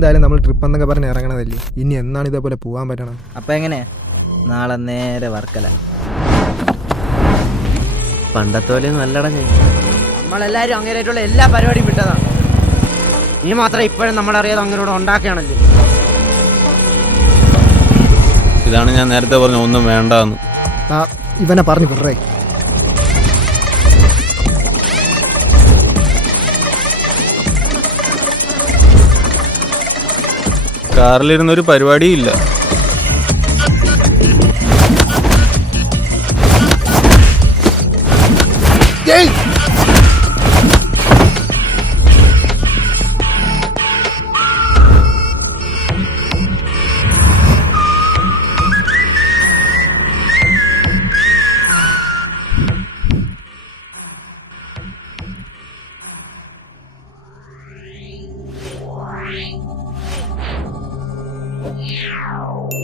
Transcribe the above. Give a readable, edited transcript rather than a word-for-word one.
എന്തായാലും നമ്മൾ ട്രിപ്പ് എന്നൊക്കെ പറഞ്ഞ് ഇറങ്ങണതല്ലേ, ഇനി എന്നാണ് ഇതേപോലെ പോകാൻ പറ്റണം? അപ്പം എങ്ങനെ? നാളെ നേരെ വർക്കല. പണ്ടത്തെ പോലെ നല്ലട. നമ്മളെല്ലാവരും അങ്ങനെയായിട്ടുള്ള എല്ലാ പരിപാടിയും വിട്ടതാണ്. നീ മാത്രം ഇപ്പോഴും നമ്മളറിയാതെ അങ്ങനോട് ഉണ്ടാക്കുകയാണല്ലേ. ഇതാണ് ഞാൻ നേരത്തെ പറഞ്ഞ ഒന്നും വേണ്ടെന്ന്. ഇവനെ പറഞ്ഞു വിടറേ. കാറിലിരുന്നൊരു പരിപാടിയില്ല. Wow.